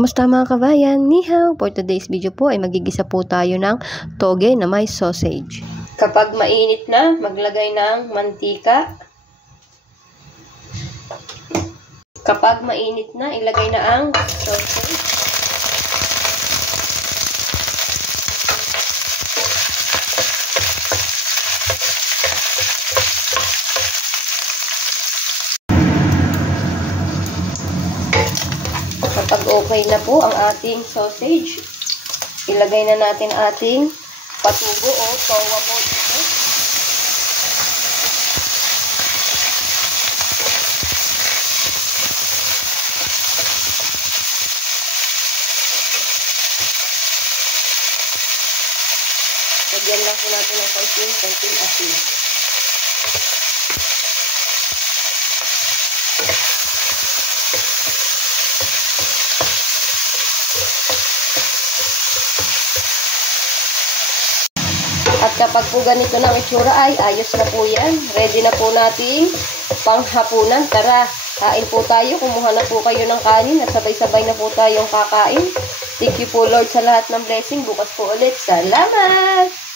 Kamusta mga kabayan? Ni hao! For today's video po ay magigisa po tayo ng toge na may sausage. Kapag mainit na, maglagay ng mantika. Kapag mainit na, ilagay na ang sausage. Kapag okay na po ang ating sausage, ilagay na natin ating patubo o towa po dito. Lagyan lang po natin ng konting asin. At kapag po ganito na ang itsura ay ayos na po yan. Ready na po natin panghapunan. Tara, kain po tayo. Kumuha na po kayo ng kanin at sabay-sabay na po tayong kakain. Thank you po Lord sa lahat ng blessing. Bukas po ulit. Salamat!